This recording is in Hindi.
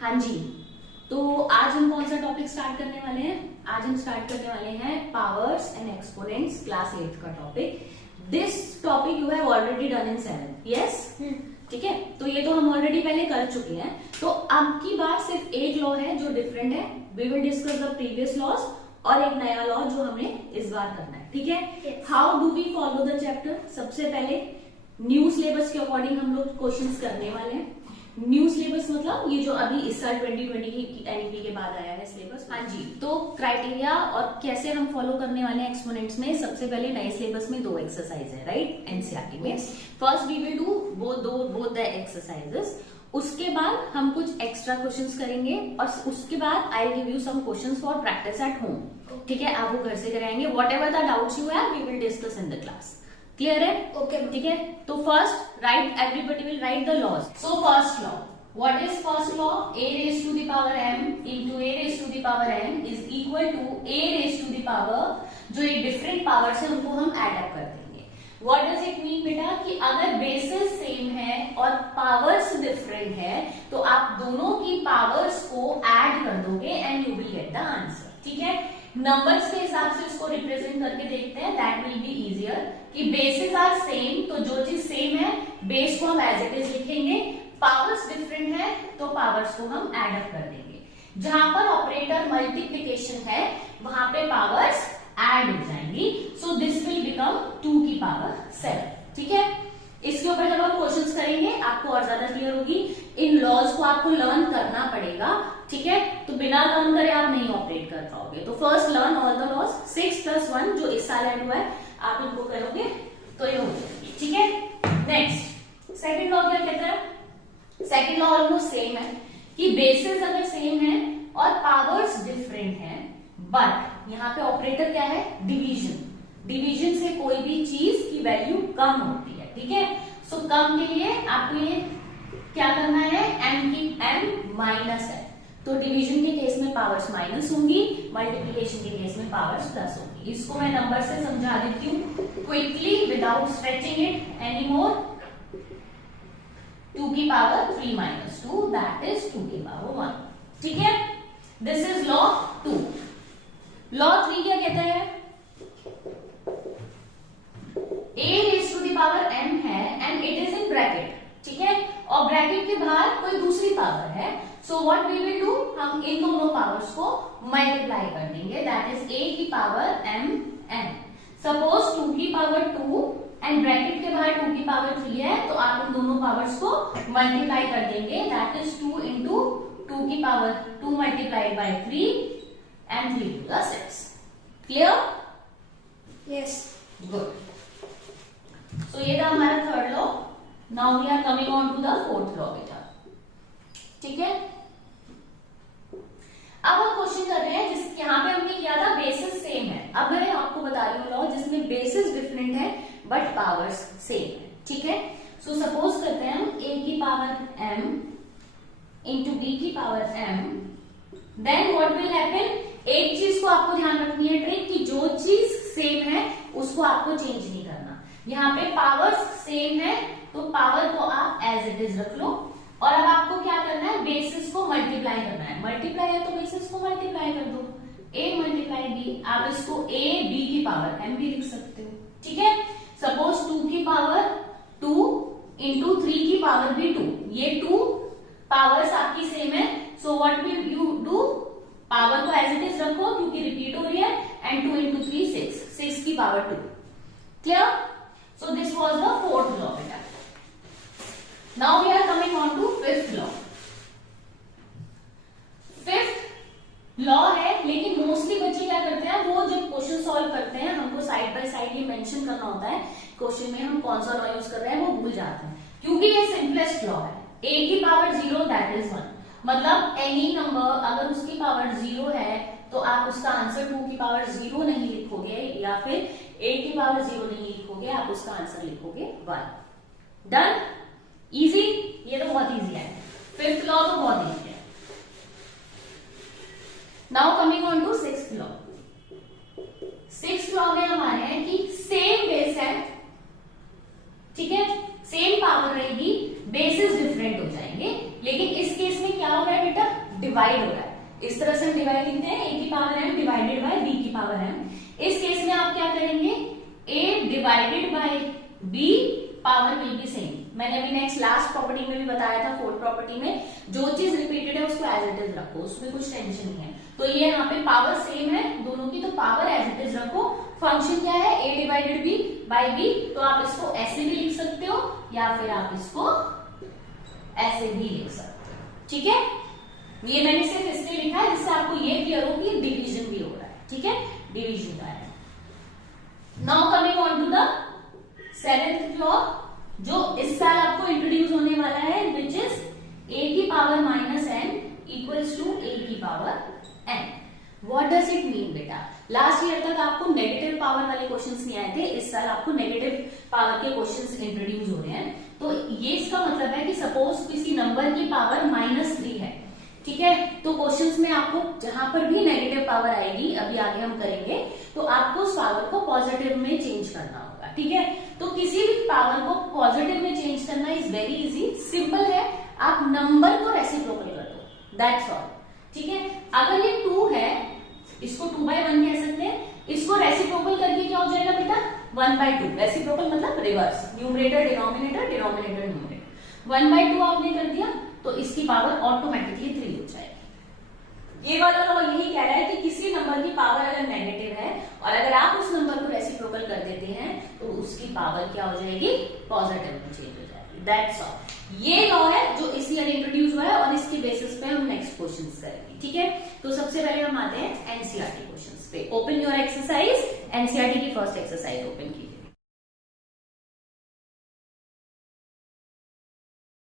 हाँ जी, तो आज हम कौन सा टॉपिक स्टार्ट करने वाले हैं? आज हम स्टार्ट करने वाले हैं पावर्स एंड एक्सपोनेंट्स, क्लास 8 का topic. This topic you have already done in 7th, yes? ठीक है, तो ये तो हम ऑलरेडी पहले कर चुके हैं। तो अब की बार सिर्फ एक लॉ है जो डिफरेंट है। We will discuss the previous laws और एक नया लॉ जो हमें इस बार करना है। ठीक है, how do we follow the chapter? सबसे पहले न्यू सिलेबस के अकॉर्डिंग हम लोग क्वेश्चंस करने वाले हैं। न्यू सिलेबस मतलब ये जो अभी इस साल 2020 की एनईपी के बाद आया है सिलेबस। हाँ जी, तो क्राइटेरिया और कैसे हम फॉलो करने वाले हैं एक्सपोनेंट्स में। सबसे पहले नए सिलेबस में 2 एक्सरसाइज है, राइट? एनसीईआरटी में first we will do both the exercises. उसके बाद हम कुछ एक्स्ट्रा क्वेश्चंस करेंगे और उसके बाद I give you some questions for practice at home. ठीक है, आप वो घर से कराएंगे। Whatever the doubts you have we will discuss in the class. Clear है? ओके, ठीक है। तो first right, everybody will write the laws. So first law, what is first law? a raised to the power m into a raised to the power n is equal to a raised to the power, जो ये डिफरेंट पावर्स है उनको हम एड अप कर देंगे। व्हाट डज इट मीन बेटा? कि अगर बेसिस सेम है और पावर्स डिफरेंट है तो आप दोनों की पावर्स को ऐड कर दोगे and you will get the answer. ठीक है, नंबर्स के हिसाब से इसको रिप्रेजेंट करके देखते हैं, दैट विल बी इजियर। कि बेसिस आर सेम, तो जो चीज सेम है बेस को हम एज इट इज लिखेंगे। पावर्स डिफरेंट है तो पावर्स को हम एड अप कर देंगे। जहां पर ऑपरेटर मल्टीप्लिकेशन है वहां पे पावर्स ऐड हो जाएंगी। सो दिस विल बिकम 2 की पावर 7। ठीक है, इसके ऊपर जब हम क्वेश्चंस करेंगे आपको और ज्यादा क्लियर होगी। इन लॉज को आपको लर्न करना पड़ेगा। ठीक है, तो बिना लर्न करे आप नहीं ऑपरेट कर पाओगे। तो first learn all the laws. 6 + 1 जो इस साल ऐड हुआ है आप इनको करोगे तो ये हो जाएगी। ठीक है, नेक्स्ट सेकंड लॉ क्या कहता है? सेकंड लॉ ऑलमोस्ट सेम है कि बेसिस अगर सेम है और पावर्स डिफरेंट है, बट यहाँ पे ऑपरेटर क्या है? डिवीजन। डिवीजन से कोई भी चीज की वैल्यू कम होती है। ठीक है, सो कम के लिए आपको ये क्या करना है? m माइनस है, तो डिवीजन के केस में पावर्स माइनस होंगी, मल्टीप्लिकेशन के केस में पावर्स प्लस होंगी। इसको मैं नंबर से समझा देती हूँ quickly without stretching it any more. 2 की पावर 3 - 2 दैट इज 2 की पावर 1। ठीक है, दिस इज लॉ 2। लॉ 3 क्या कहता है? a raised to the power m है and it is in bracket. ठीक है, और ब्रैकेट के बाहर कोई दूसरी पावर है। So what we will do, हम इन दोनों पावर्स को मल्टीप्लाई कर देंगे, दैट इज a की पावर m n। सपोज 2 की पावर 2 एंड ब्रैकेट के बाहर 2 की पावर 3 है, तो आप इन दोनों पावर्स को मल्टीप्लाई कर देंगे, दैट इज 2 into 2 की power 2 multiplied by 3 and 3 to the 6। Clear? Yes. Good. So ये था हमारा third law. Now we are coming on to the fourth law बेटा। ठीक है, अब हम क्वेश्चन कर रहे हैं जिस यहाँ पे हमने किया था बेसिस सेम है। अब मैं आपको बता रही हूँ लॉ जिसमें बेसिस डिफरेंट है बट पावर्स सेम है। ठीक है, सो सपोज करते हैं हम a की पावर m इंटू b की power m, then what will happen? एक चीज को आपको ध्यान रखनी है ट्रिक, कि जो चीज सेम है उसको आपको चेंज नहीं करना। यहाँ पे पावर्स सेम है तो पावर को आप एज इट इज रख लो, और अब आपको क्या करना है? बेसिस को मल्टीप्लाई करना है। मल्टीप्लाई है तो बेसिस को मल्टीप्लाई कर दो, a × b। आप इसको a b की पावर m भी लिख सकते हो। ठीक है, सपोज 2 की पावर 2 इंटू 3 की पावर भी 2, ये 2 पावर्स आपकी सेम है। So what will you do? Power को एज इट इज रखो क्योंकि रिपीट हो रही है, एंड 2 into 3 6 की power 2। Clear? So this was the fourth law बेटा। Now we are coming on to fifth law. Fifth law है, लेकिन मोस्टली बच्चे क्या करते हैं, वो जब क्वेश्चन सॉल्व करते हैं हमको साइड बाय साइड ये मेंशन करना होता है क्वेश्चन में हम कौन सा लॉ यूज कर रहे हैं, वो भूल जाते हैं क्योंकि ये सिंपलेस्ट लॉ है। a की पावर 0 दैट इज 1, मतलब एनी नंबर अगर उसकी पावर 0 है तो आप उसका आंसर 2 की पावर 0 नहीं लिखोगे, या फिर 8 की पावर 0 नहीं लिखोगे, आप उसका आंसर लिखोगे 1। डन? इजी? ये तो बहुत इजी है। फिफ्थ लॉ तो बहुत इजी है। Now coming on to sixth law. Sixth law में हमारे हैं कि सेम बेस है, ठीक है, सेम पावर रहेगी, बेसिस डिफरेंट हो जाएंगे, लेकिन इस केस में क्या हो रहा है बेटा? डिवाइड हो रहा है, इस तरह से हम डिवाइड लिखते हैं, a की power m divided by b की पावर m। इस केस में आप क्या करेंगे, a divided by b power will be same. मैंने अभी नेक्स्ट लास्ट प्रॉपर्टी में भी बताया था, फोर्थ प्रॉपर्टी में जो चीज रिपीटेड है उसको एज इट इज रखो, उसमें कुछ टेंशन नहीं है। तो ये यहाँ पे पावर सेम है दोनों की, तो पावर एज इट इज रखो। फंक्शन क्या है, a divided b by b, तो आप इसको ऐसे भी लिख सकते हो या फिर आप इसको ऐसे भी लिख सकते हो, ठीक है। ये मैंने सिर्फ इसलिए लिखा है जिससे आपको ये क्लियर हो कि डिवीजन भी हो रहा है, ठीक है, डिवीजन का है। Now coming on to the seventh law, जो इस साल आपको इंट्रोड्यूस होने वाला है, विच इज a की power minus n equals to a की power n। What does it mean बेटा, लास्ट ईयर तक आपको नेगेटिव पावर वाले क्वेश्चंस नहीं आए थे, इस साल आपको नेगेटिव पावर के क्वेश्चंस इंट्रोड्यूस हो रहे हैं। तो ये इसका मतलब है कि सपोज किसी नंबर की पावर -3 है, ठीक है, तो क्वेश्चंस में आपको जहां पर भी नेगेटिव पावर आएगी, अभी आगे हम करेंगे, तो आपको उस पावर को पॉजिटिव में चेंज करना होगा, ठीक है। तो किसी भी पावर को पॉजिटिव में चेंज करना इज वेरी इजी, सिंपल है, आप नंबर को रेसिप्रोकल कर दो, दैट्स ऑल, ठीक है। अगर ये 2 है, इसको 2/1 कह सकते हैं, इसको रेसिप्रोकल करके क्या हो जाएगा बेटा, 1/2। रेसिप्रोकल मतलब reverse, numerator denominator, denominator numerator. 1/2 आपने कर दिया तो इसकी पावर ऑटोमेटिकली 3 हो जाएगी। ये वाला लॉ यही कह रहा है कि किसी नंबर की पावर अगर नेगेटिव है और अगर आप उस नंबर को रेसिप्रोकल कर देते हैं तो उसकी पावर क्या हो जाएगी, पॉजिटिव में चेंज हो जाएगी, दैट्स ऑल। ये लॉ है जो इस ईयर इंट्रोड्यूस हुआ है और इसके बेसिस पे हम नेक्स्ट क्वेश्चंस करेंगे, ठीक है। तो सबसे पहले हम आते हैं एनसीईआरटी क्वेश्चंस पे। ओपन योर एक्सरसाइज, एनसीईआरटी की फर्स्ट एक्सरसाइज ओपन की।